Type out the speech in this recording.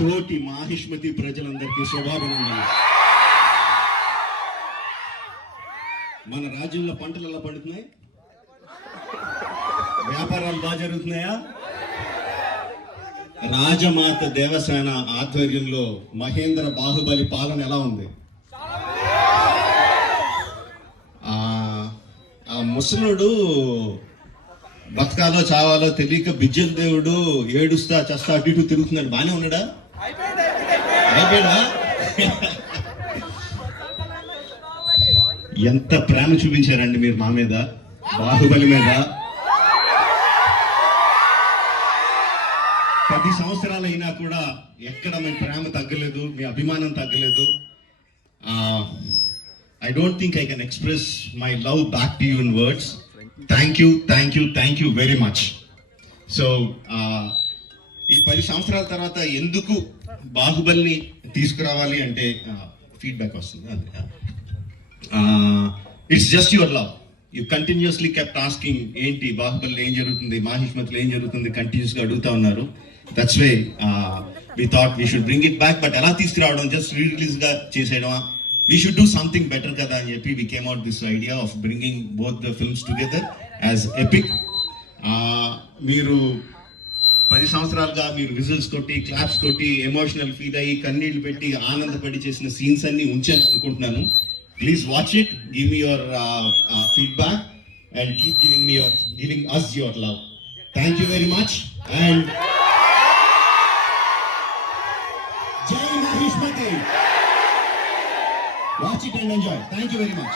తోటి మాహిష్మతి ప్రజలందరికీ శుభాభినందనలు. మన రాజ్యంలో పంటలు ఎలా పండుతున్నాయి? వ్యాపారాలు బాగా జరుగుతున్నాయా? రాజమాత దేవసేన ఆధ్వర్యంలో మహేంద్ర బాహుబలి పాలన ఎలా ఉంది? ఆ ముసలుడు బతకాలో చావాలో తెలియక బిజ్జల దేవుడు ఏడుస్తా చస్తా అటు ఇటు తిరుగుతున్నాడు. బానే ఉన్నాడా? అయిపోయాడా? ఎంత ప్రేమ చూపించారండి మీరు మా మీద, బాహుబలి మీద. 10 సంవత్సరాలు అయినా కూడా ఎక్కడ మీ ప్రేమ తగ్గలేదు, మీ అభిమానం తగ్గలేదు. I don't think I can express my love back to you in words. Thank you very much. So, ఈ 10 సంవత్సరాల తర్వాత ఎందుకు బాహుబలిని తీసుకురావాలి అంటే ఫీడ్బ్యాక్ వస్తుంది. It's just your love. You continuously kept asking ఏంటి బాహుబలిలో ఏం జరుగుతుంది, మాహిష్మతిలో ఏం జరుగుతుంది, కంటిన్యూస్గా అడుగుతా ఉన్నారు. That's way we thought we should bring it back. But ఎలా తీసుకురావడం, జస్ట్ రిలీజ్గా చేసేయడమా? We should do something better kada అని చెప్పి we came out this idea of bringing both the films together as epic. మీరు 10 సంవత్సరాలుగా మీరు విజిల్స్ కొట్టి, క్లాప్స్ కొట్టి, ఎమోషనల్ ఫీల్ అయ్యి, కన్నీళ్లు పెట్టి, ఆనందపడి చేసిన సీన్స్ అన్ని ఉంచాను అనుకుంటున్నాను. Please watch it, give me your feedback and keep giving us your love. Thank you very much and Jai Mahishmati. Watch it and enjoy. Thank you very much.